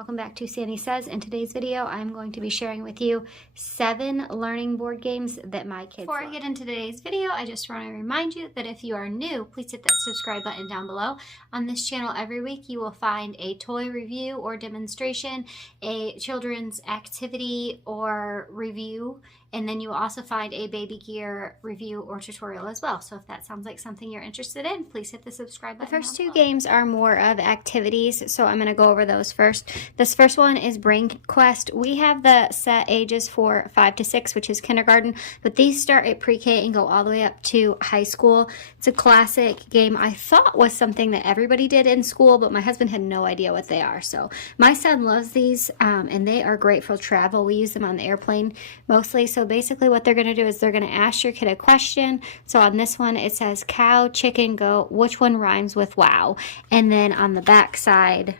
welcome back to Sandy Says. In today's video, I'm going to be sharing with you 7 learning board games that my kids love. Before I get into today's video, I just want to remind you that if you are new, please hit that subscribe button down below. On this channel every week, you will find a toy review or demonstration, a children's activity or review, and then you will also find a baby gear review or tutorial as well. So if that sounds like something you're interested in, please hit the subscribe button. The first 2 games are more of activities, so I'm going to go over those first. This first one is Brain Quest. We have the set ages for 5 to 6, which is kindergarten, but these start at pre-K and go all the way up to high school. It's a classic game I thought was something that everybody did in school, but my husband had no idea what they are. So my son loves these, and they are great for travel. We use them on the airplane mostly. So basically what they're going to do is they're going to ask your kid a question. So on this one, it says cow, chicken, goat, which one rhymes with wow? And then on the back side,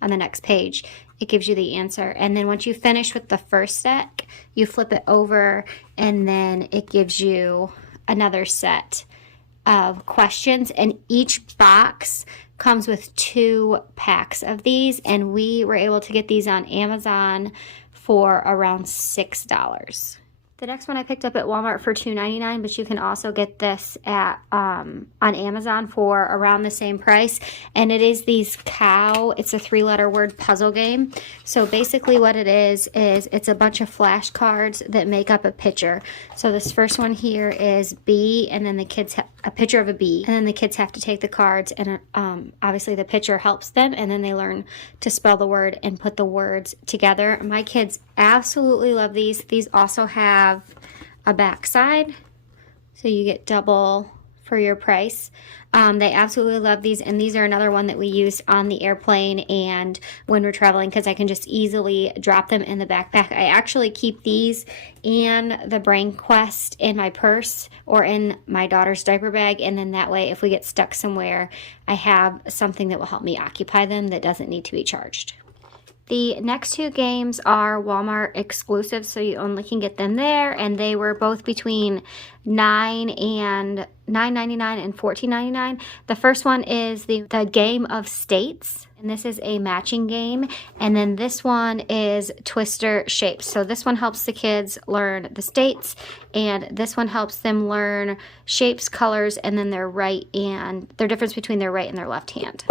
on the next page, it gives you the answer. And then once you finish with the first set, you flip it over and then it gives you another set of questions. And each box comes with 2 packs of these. And we were able to get these on Amazon for around $6. The next one I picked up at Walmart for $2.99, but you can also get this at on Amazon for around the same price. And it is these cow, it's a 3-letter word puzzle game. So basically what it is it's a bunch of flashcards that make up a picture. So this first one here is bee, and then the kids have a picture of a bee, and then the kids have to take the cards, and obviously the picture helps them, and then they learn to spell the word and put the words together. My kids absolutely love these. These also have a back side, so you get double for your price. They absolutely love these, and these are another one that we use on the airplane and when we're traveling, because I can just easily drop them in the backpack. I actually keep these and the Brain Quest in my purse or in my daughter's diaper bag, and then that way if we get stuck somewhere, I have something that will help me occupy them that doesn't need to be charged. The next 2 games are Walmart exclusives, so you only can get them there, and they were both between $9.99 and $14.99. The first one is the Game of States, and this is a matching game, and then this one is Twister Shapes. So this one helps the kids learn the states, and this one helps them learn shapes, colors, and then their difference between their right and their left hand.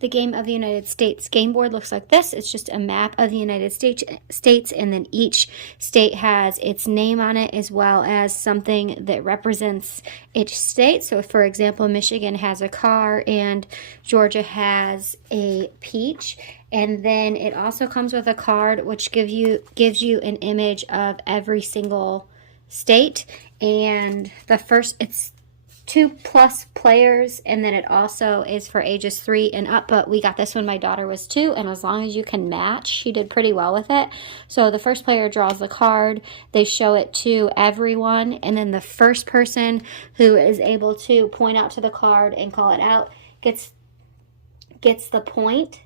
The Game of the United States game board looks like this. It's just a map of the United States, and then each state has its name on it as well as something that represents each state. So, for example, Michigan has a car and Georgia has a peach. And then it also comes with a card which gives you an image of every single state. And it's 2+ players, and then it also is for ages 3 and up, but we got this when my daughter was 2, and as long as you can match, she did pretty well with it. So the first player draws the card, they show it to everyone, and then the first person who is able to point out to the card and call it out gets the point.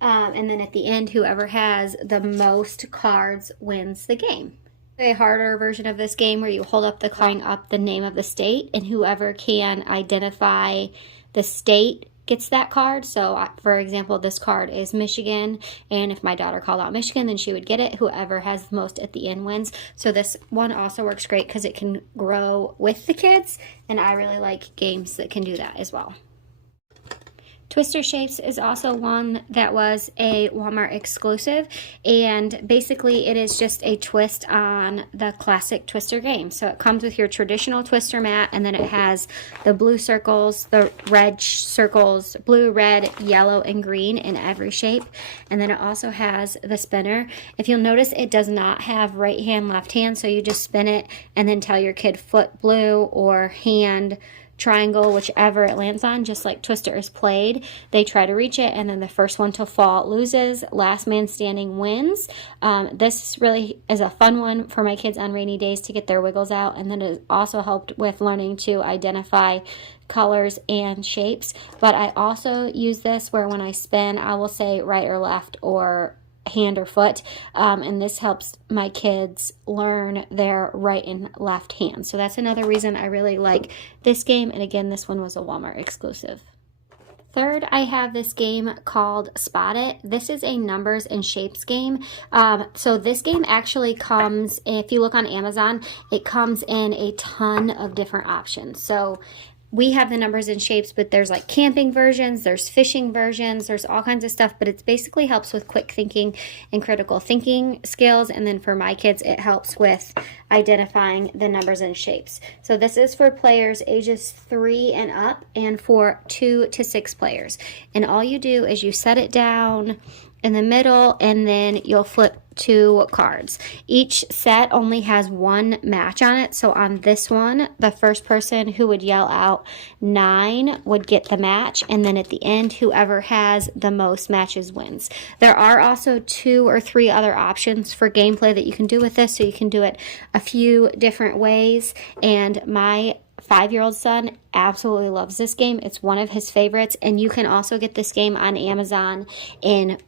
And then at the end, whoever has the most cards wins the game. A harder version of this game where you hold up the card, up the name of the state, and whoever can identify the state gets that card. So for example, this card is Michigan, and if my daughter called out Michigan, then she would get it. Whoever has the most at the end wins. So this one also works great because it can grow with the kids, and I really like games that can do that as well. Twister Shapes is also one that was a Walmart exclusive, and basically it is just a twist on the classic Twister game. So it comes with your traditional Twister mat, and then it has the blue circles, the red circles, blue, red, yellow, and green in every shape. And then it also has the spinner. If you'll notice, it does not have right hand, left hand, so you just spin it and then tell your kid foot blue or hand triangle, whichever it lands on, just like Twister is played. They try to reach it, and then the first one to fall loses. Last man standing wins. This really is a fun one for my kids on rainy days to get their wiggles out, and then it also helped with learning to identify colors and shapes. But I also use this where when I spin, I will say right or left or hand or foot, and this helps my kids learn their right and left hand. So that's another reason I really like this game, and again, this one was a Walmart exclusive. Third, I have this game called Spot It. This is a numbers and shapes game. So this game actually comes, if you look on Amazon, it comes in a ton of different options. So we have the numbers and shapes, but there's like camping versions, there's fishing versions, there's all kinds of stuff, but it basically helps with quick thinking and critical thinking skills. And then for my kids, it helps with identifying the numbers and shapes. So this is for players ages 3 and up and for 2 to 6 players. And all you do is you set it down in the middle and then you'll flip 2 cards. Each set only has 1 match on it. So on this one, the first person who would yell out 9 would get the match, and then at the end, whoever has the most matches wins. There are also 2 or 3 other options for gameplay that you can do with this, so you can do it a few different ways. And my 5-year-old son absolutely loves this game. It's one of his favorites, and you can also get this game on Amazon in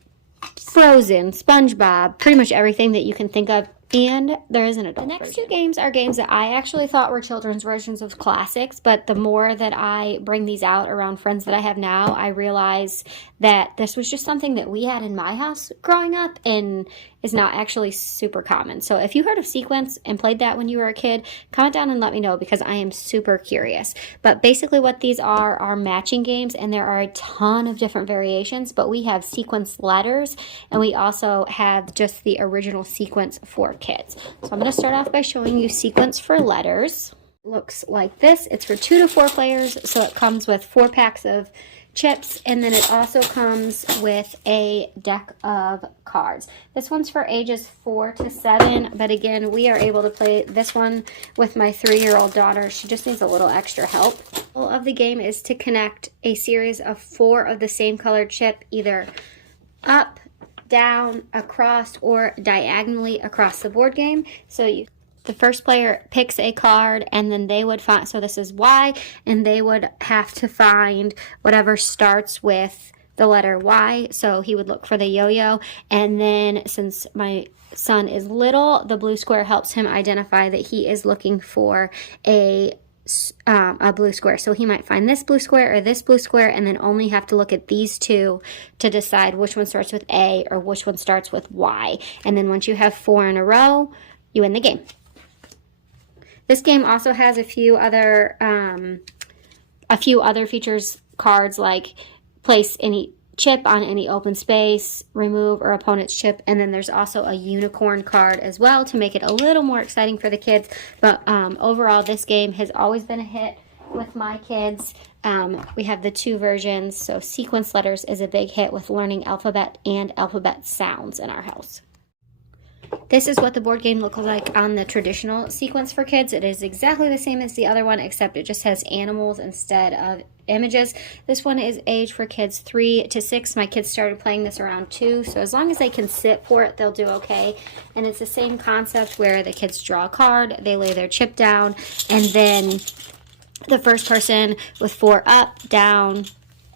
Frozen, SpongeBob, pretty much everything that you can think of, and there is an adult version. The next 2 games are games that I actually thought were children's versions of classics, but the more that I bring these out around friends that I have now, I realize that this was just something that we had in my house growing up and is not actually super common. So if you heard of Sequence and played that when you were a kid, comment down and let me know because I am super curious. But basically what these are matching games, and there are a ton of different variations, but we have sequence letters and we also have just the original sequence for kids. So I'm going to start off by showing you sequence for letters. Looks like this. It's for 2 to 4 players, so it comes with 4 packs of chips, and then it also comes with a deck of cards. This one's for ages 4 to 7, but again, we are able to play this one with my 3-year-old daughter. She just needs a little extra help. The goal of the game is to connect a series of 4 of the same colored chip, either up, down, across, or diagonally across the board game. So the first player picks a card, and then they would find, so this is Y, and they would have to find whatever starts with the letter Y. So he would look for the yo-yo, and then since my son is little, the blue square helps him identify that he is looking for a blue square. So he might find this blue square or this blue square, and then only have to look at these 2 to decide which one starts with A or which one starts with Y. And then once you have 4 in a row, you win the game. This game also has a few other features, cards like place any chip on any open space, remove or opponent's chip, and then there's also a unicorn card as well to make it a little more exciting for the kids. But overall, this game has always been a hit with my kids. We have the 2 versions, so sequence letters is a big hit with learning alphabet and alphabet sounds in our house. This is what the board game looks like on the traditional sequence for kids. It is exactly the same as the other one, except it just has animals instead of images. This one is age for kids 3 to 6. My kids started playing this around 2, so as long as they can sit for it, they'll do okay. And it's the same concept where the kids draw a card, they lay their chip down, and then the first person with 4 up, down,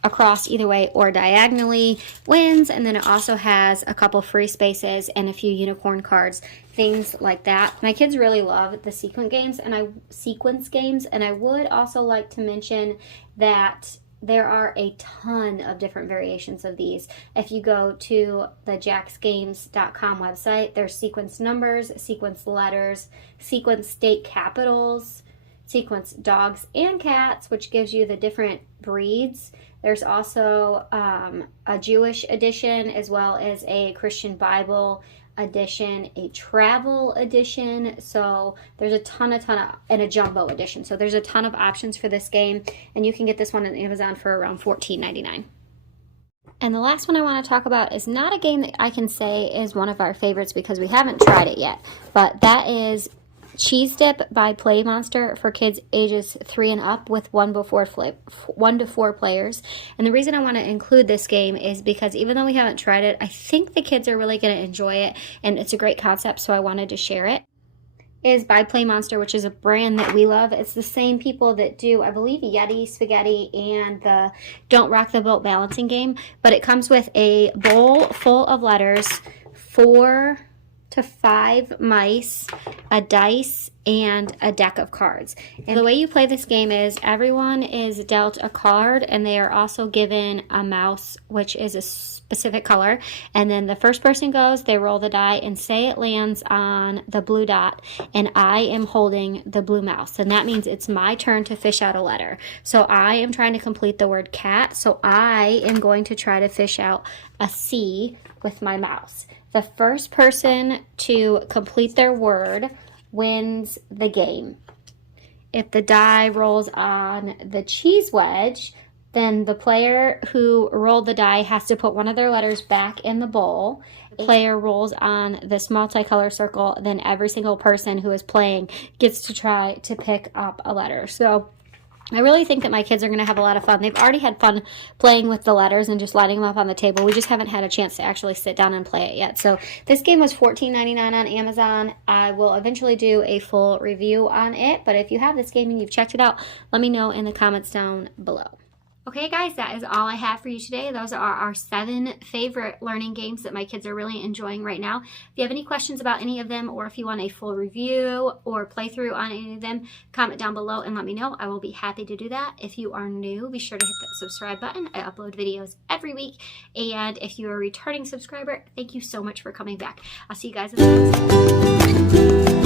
across either way or diagonally wins. And then it also has a couple free spaces and a few unicorn cards, things like that. My kids really love the sequence games, and I would also like to mention that there are a ton of different variations of these. If you go to the jacksgames.com website, there's sequence numbers, sequence letters, sequence state capitals, sequence dogs and cats, which gives you the different breeds. There's also a Jewish edition, as well as a Christian Bible edition, a travel edition. So there's a ton of, and a jumbo edition. So there's a ton of options for this game, and you can get this one on Amazon for around $14.99. And the last one I want to talk about is not a game that I can say is one of our favorites because we haven't tried it yet, but that is Cheese Dip by Play Monster for kids ages 3 and up with 1 to 4 players. And the reason I want to include this game is because even though we haven't tried it, I think the kids are really going to enjoy it, and it's a great concept, so I wanted to share it. Is by Play Monster, which is a brand that we love. It's the same people that do, I believe, Yeti Spaghetti and the Don't Rock the Boat balancing game, but it comes with a bowl full of letters, 4 to 5 mice, a dice, and a deck of cards. And the way you play this game is everyone is dealt a card, and they are also given a mouse, which is a specific color. And then the first person goes, they roll the die, and say it lands on the blue dot, and I am holding the blue mouse. And that means it's my turn to fish out a letter. So I am trying to complete the word cat, so I am going to try to fish out a C with my mouse. The first person to complete their word wins the game. If the die rolls on the cheese wedge, then the player who rolled the die has to put one of their letters back in the bowl. The player rolls on this multicolor circle, then every single person who is playing gets to try to pick up a letter. So I really think that my kids are going to have a lot of fun. They've already had fun playing with the letters and just lining them up on the table. We just haven't had a chance to actually sit down and play it yet. So this game was $14.99 on Amazon. I will eventually do a full review on it. But if you have this game and you've checked it out, let me know in the comments down below. Okay guys, that is all I have for you today. Those are our 7 favorite learning games that my kids are really enjoying right now. If you have any questions about any of them, or if you want a full review or playthrough on any of them, comment down below and let me know. I will be happy to do that. If you are new, be sure to hit that subscribe button. I upload videos every week. And if you're a returning subscriber, thank you so much for coming back. I'll see you guys in the next one.